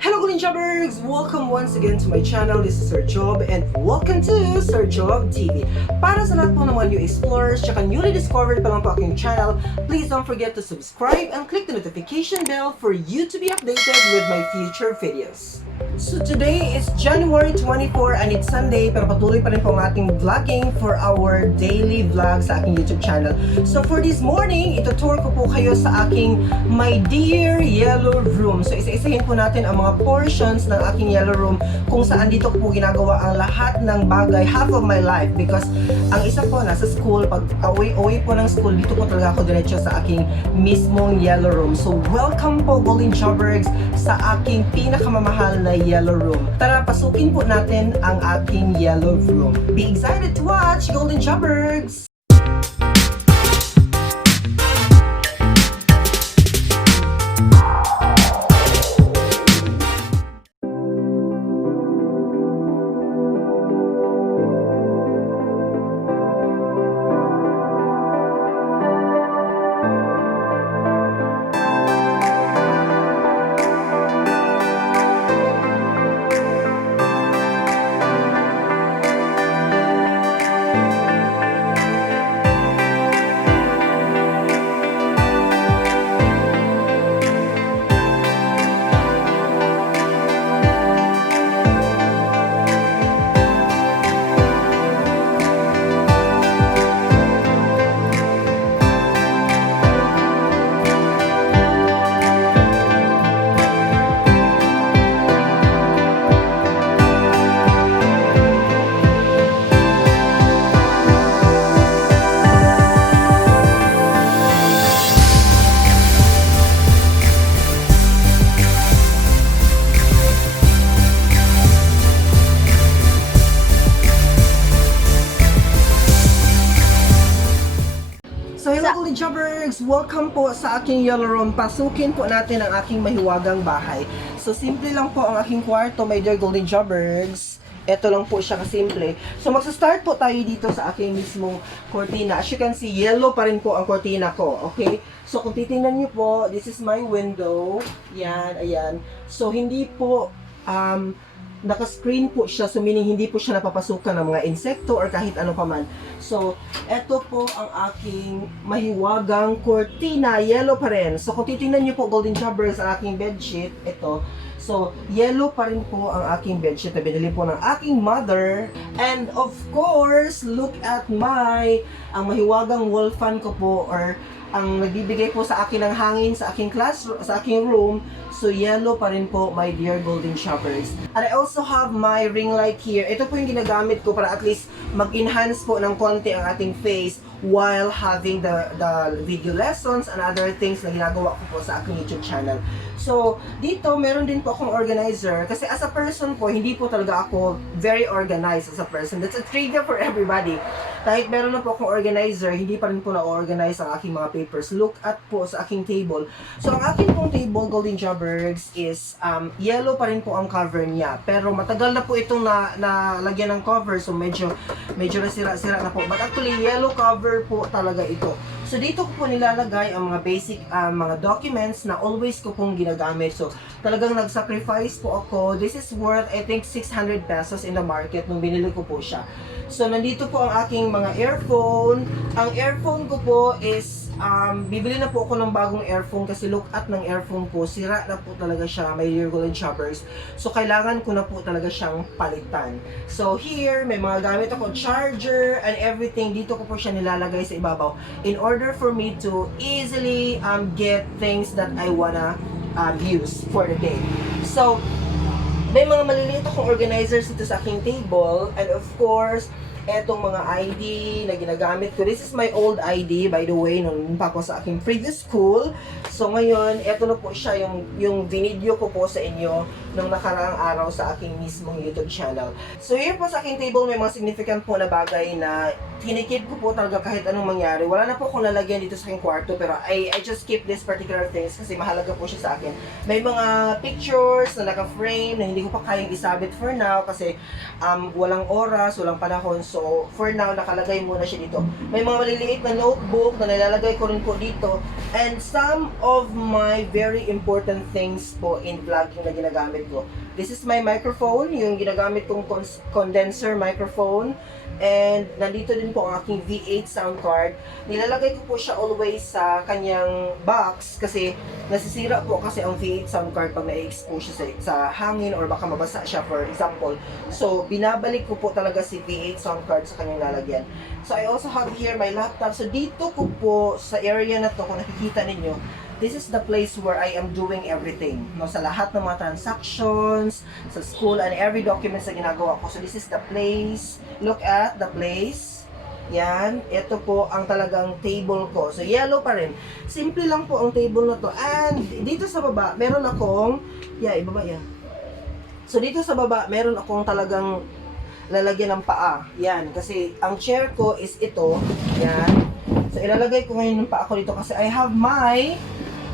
Hello good Jobbergs! Welcome once again to my channel. This is Sir Job and welcome to Sir Job TV. Para sa lahat po ng mga new explorers tsaka newly discovered pa lang po aking channel, please don't forget to subscribe and click the notification bell for you to be updated with my future videos. So today is January 24 and it's Sunday pero patuloy pa rin po ang ating vlogging for our daily vlog sa aking YouTube channel. So for this morning, itutour ko po kayo sa aking My Dear Yellow Room. So isa-isahin po natin ang mga portions ng aking yellow room kung saan dito ko po ginagawa ang lahat ng bagay, half of my life, because ang isa po nasa school, pag away po ng school, dito po talaga ako diretso sa aking mismong yellow room. So welcome po Golden Jobbergs sa aking pinakamamahal na yellow room. Tara, pasukin po natin ang aking yellow room. Be excited to watch Golden Jobbergs! So hello Golden Jobbergs! Welcome po sa aking yellow room. Pasukin po natin ang aking mahiwagang bahay. So simple lang po ang aking kwarto, my dear Golden Jobbergs. Ito lang po siya kasimple. So magsa-start po tayo dito sa aking mismong cortina. As you can see, yellow pa rin po ang cortina ko. Okay? So kung titingnan niyo po, this is my window. Yan, ayan. So hindi po naka-screen po siya, so meaning hindi po siya napapasukan ng mga insekto or kahit ano pa man. So, eto po ang aking mahiwagang cortina, yellow pa rin. So, kung titingnan niyo po, Golden Jobbergs, ang aking bedsheet, ito. So, yellow pa rin po ang aking bedsheet na binili po ng aking mother. And of course, look at ang mahiwagang wall fan ko po, or ang nagbibigay po sa akin ng hangin sa aking classroom, sa aking room. So, yellow pa rin po, my dear Golden Jobbergs. And I also have my ring light here. Ito po yung ginagamit ko para at least mag-enhance po ng konti ang ating face while having the video lessons and other things na ginagawa ko po sa aking YouTube channel. So, dito, meron din po akong organizer. Kasi as a person po, hindi po talaga ako very organized as a person. That's a trivia for everybody. Kahit meron na po akong organizer, hindi pa rin po na-organize ang aking mga papers. Look at po sa aking table. So, ang aking pong table, Golden Jobbergs, is yellow pa rin po ang cover niya. Pero matagal na po itong nalagyan ng cover. So, medyo nasira-sira na po. But actually, yellow cover po talaga ito. So, dito ko po nilalagay ang mga basic mga documents na always ko pong ginagamit. So, talagang nag-sacrifice po ako. This is worth, I think, 600 pesos in the market nung binili ko po siya. So, nandito po ang aking mga earphone. Ang earphone ko po is, bibili na po ako ng bagong earphone kasi look at ng earphone po. Sira na po talaga siya, my dear Golden Jobbergs. So, kailangan ko na po talaga siyang palitan. So, here, may mga gamit ako, charger and everything. Dito ko po siya nilalagay sa ibabaw in order for me to easily get things that I wanna use for the day. So, may mga maliliit akong organizers dito sa aking table, and of course, etong mga ID na ginagamit ko. This is my old ID, by the way, nung pa ako sa aking previous school. So ngayon, eto na po siya yung video ko po sa inyo nung nakaraang araw sa aking mismong YouTube channel. So here po sa aking table, may mga significant po na bagay na kinikip ko po talaga kahit anong mangyari. Wala na po akong lalagyan dito sa aking kwarto, pero I just keep this particular things kasi mahalaga po siya sa akin. May mga pictures na naka-frame na hindi ko pa kayang isabit for now kasi walang oras, walang panahon. So So, for now, nakalagay muna siya dito. May mga maliliit na notebook na nilalagay ko rin po dito. And some of my very important things po in vlogging na ginagamit ko. This is my microphone, yung ginagamit kong condenser microphone. And nandito din po ang aking V8 sound card. Nilalagay ko po siya always sa kanyang box kasi nasisira po kasi ang V8 sound card pag na-expose siya sa hangin or baka mabasa siya, for example. So, binabalik ko po talaga si V8 sound card sa kanyang lalagyan. So, I also have here my laptop. So, dito ko po sa area na to, kung nakikita ninyo, this is the place where I am doing everything. No, sa lahat ng mga transactions, sa school, and every documents na ginagawa ko. So, this is the place. Look at the place. Yan. Ito po ang talagang table ko. So, yellow pa rin. Simple lang po ang table na to. And, dito sa baba, meron akong, ibaba yan. So, dito sa baba, meron akong talagang lalagyan ng paa. Yan. Kasi, ang chair ko is ito. Yan. So, ilalagay ko ngayon ng paa ko dito kasi I have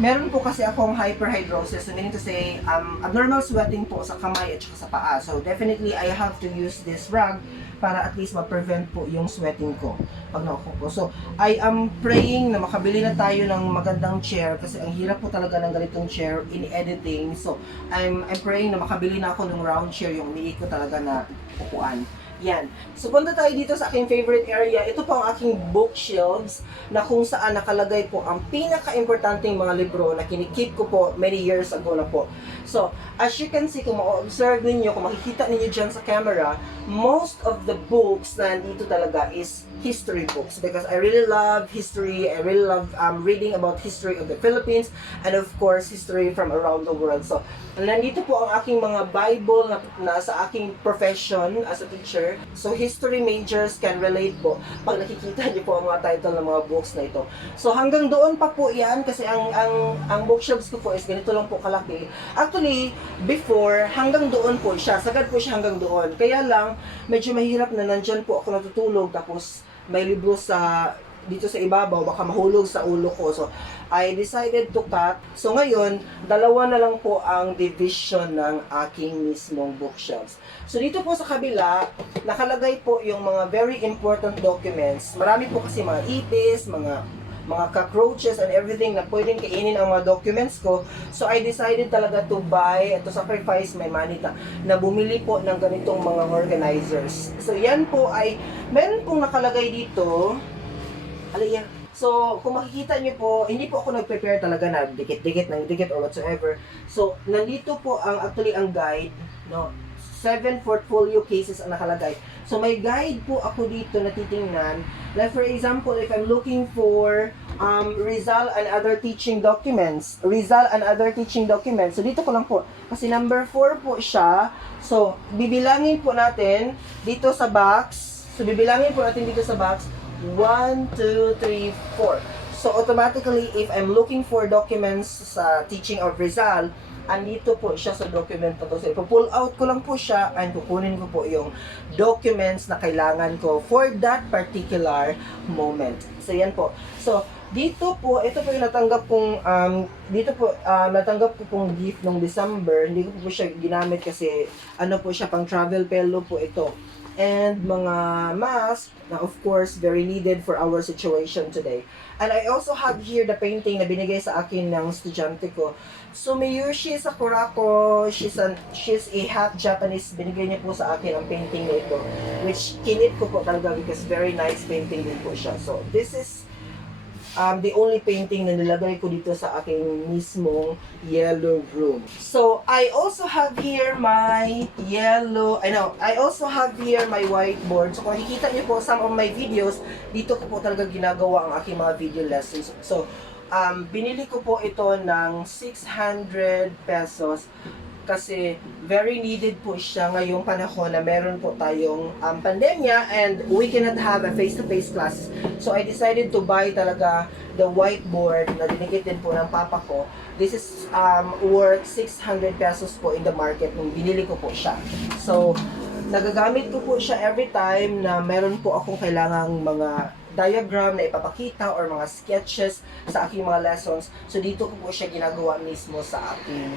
meron po kasi akong hyperhidrosis. So, meaning to say, abnormal sweating po sa kamay at saka sa paa. So, definitely, I have to use this rug para at least ma-prevent po yung sweating ko pag naupo ko. So, I am praying na makabili na tayo ng magandang chair kasi ang hirap po talaga ng ganitong chair in editing. So, I'm praying na makabili na ako ng round chair, yung umiiko talaga na upuan. Yan. So, punta tayo dito sa aking favorite area. Ito po ang aking bookshelves na kung saan nakalagay po ang pinaka-importanting mga libro na kinikip ko po many years ago na po. So, as you can see, kung ma-observe ninyo, kung makikita ninyo dyan sa camera, most of the books na nandito talaga is history books because I really love history. I really love reading about history of the Philippines and of course, history from around the world. So, nandito po ang aking mga Bible na sa aking profession as a teacher. So, history majors can relate po pag nakikita niyo po ang mga title ng mga books na ito. So, hanggang doon pa po yan kasi ang bookshelves ko po is ganito lang po kalaki. Actually, before, hanggang doon po siya. Sagad po siya hanggang doon. Kaya lang, medyo mahirap na nandyan po ako natutulog tapos may libro dito sa ibabaw, baka mahulog sa ulo ko. So, I decided to cut. So, ngayon, dalawa na lang po ang division ng aking mismong bookshelves. So, dito po sa kabila, nakalagay po yung mga very important documents. Marami po kasi mga ipis, mga cockroaches and everything na pwedeng kainin ang mga documents ko. So, I decided talaga to buy, to sacrifice my money na bumili po ng ganitong mga organizers. So, yan po ay, meron pong nakalagay dito, alaya. So, kung makikita nyo po, hindi po ako nag-prepare talaga na dikit or whatsoever. So, nandito po actually ang guide, no? 7 portfolio cases ang nakalagay. So, may guide po ako dito na titingnan. Like, for example, if I'm looking for Rizal and other teaching documents. So, dito ko lang po. Kasi number 4 po siya. So, bibilangin po natin dito sa box. 1, 2, 3, 4. So, automatically, if I'm looking for documents sa teaching of Rizal, andito po siya sa document na to. So, ipo-pull out ko lang po siya and kukunin ko po yung documents na kailangan ko for that particular moment. So, yan po. So, dito po, ito po yung natanggap kong, natanggap ko pong gift nung December. Hindi ko po siya ginamit kasi, po siya, pang travel pillow po ito. And mga mask na of course very needed for our situation today. And I also have here the painting na binigay sa akin ng estudyante ko. Sumiyoshi Sakurako, she's a half Japanese. Binigay niya po sa akin ang painting na ito, which kinit ko po talaga because very nice painting din po siya. So this is the only painting na nilagay ko dito sa aking mismong yellow room. So, I also have here my whiteboard. So, kung nakikita niyo po some of my videos, dito ko po talaga ginagawa ang aking mga video lessons. So, binili ko po ito ng 600 pesos kasi very needed po siya ngayong panahon na meron po tayong pandemya and we cannot have a face-to-face classes. So I decided to buy talaga the whiteboard na dinikit din po ng papa ko. This is worth 600 pesos po in the market nung binili ko po siya. So nagagamit ko po siya every time na meron po akong kailangang mga diagram na ipapakita or mga sketches sa aking mga lessons. So dito ko po siya ginagawa mismo sa aking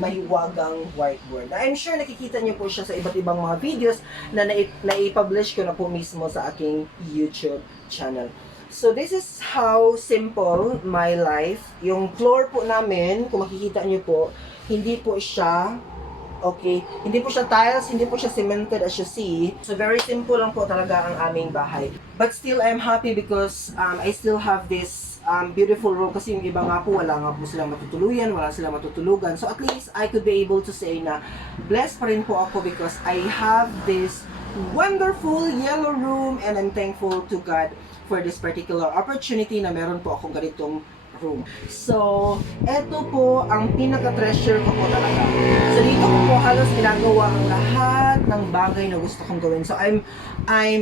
mahiwagang whiteboard. I'm sure nakikita niyo po siya sa iba't ibang mga videos na nai-publish ko na po mismo sa aking YouTube channel. So this is how simple my life. Yung floor po namin, kung makikita niyo po, hindi po siya okay, hindi po siya tiles, hindi po siya cemented as you see. So very simple lang po talaga ang aming bahay. But still, I'm happy because I still have this beautiful room kasi yung iba nga po, wala nga po silang matutuluyan, wala silang matutulugan. So at least I could be able to say na blessed pa rin po ako because I have this wonderful yellow room and I'm thankful to God for this particular opportunity na meron po akong ganitong room. So, eto po ang pinaka-treasure ko po talaga. So, dito ko po halos ginagawa ang lahat ng bagay na gusto kong gawin. So, I'm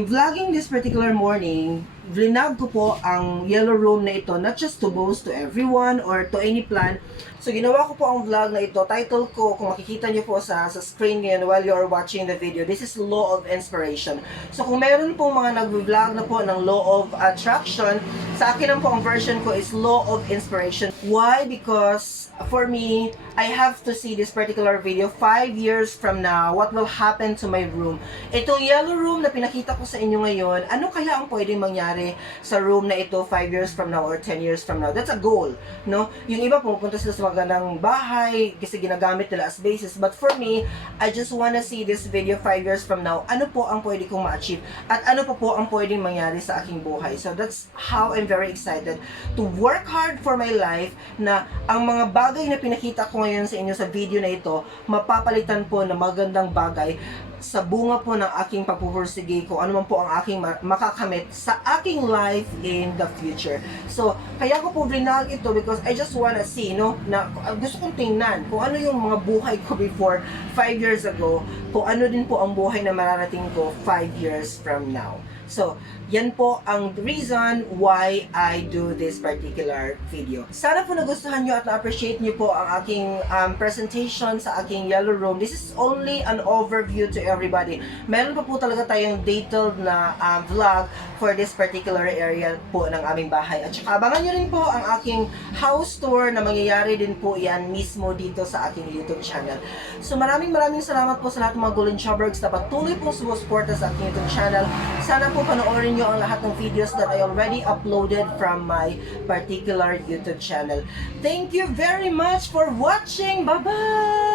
vlogging this particular morning. Vlinag ko po ang yellow room na ito, not just to boast to everyone or to any plan. So, ginawa ko po ang vlog na ito. Title ko, kung makikita niyo po sa screen ngayon while you are watching the video, this is Law of Inspiration. So, kung meron pong mga nag-vlog na po ng Law of Attraction, sa akin ang po ang version ko is Law of Inspiration. Why? Because for me, I have to see this particular video 5 years from now, what will happen to my room. Itong yellow room na pinakita ko sa inyo ngayon, ano kaya ang pwedeng mangyari sa room na ito 5 years from now or 10 years from now? That's a goal, no? Yung iba pumupunta sila sa magandang bahay kasi ginagamit nila as basis. But for me, I just wanna see this video 5 years from now. Ano po ang pwede kong ma-achieve? At ano pa po ang pwedeng mangyari sa aking buhay? So that's how I'm very excited to work hard for my life na ang mga bagay na pinakita ko ngayon sa inyo sa video na ito, mapapalitan po ng magandang bagay sa bunga po ng aking pagpupursige kung ano man po ang aking makakamit sa aking life in the future. So, kaya ko po brinag ito because I just wanna see, no, na gusto kong tingnan kung ano yung mga buhay ko before 5 years ago, kung ano din po ang buhay na mararating ko 5 years from now. So, yan po ang reason why I do this particular video. Sana po nagustuhan nyo at na-appreciate nyo po ang aking presentation sa aking yellow room. This is only an overview to everybody. Meron pa po talaga tayong detailed na vlog for this particular area po ng aming bahay. At saka abangan nyo rin po ang aking house tour na mangyayari din po yan mismo dito sa aking YouTube channel. So maraming salamat po sa lahat ng mga Golden Jobbergs na patuloy pong sumusuporta sa aking YouTube channel. Sana po panoorin nyo ang lahat ng videos that I already uploaded from my particular YouTube channel. Thank you very much for watching. Bye-bye!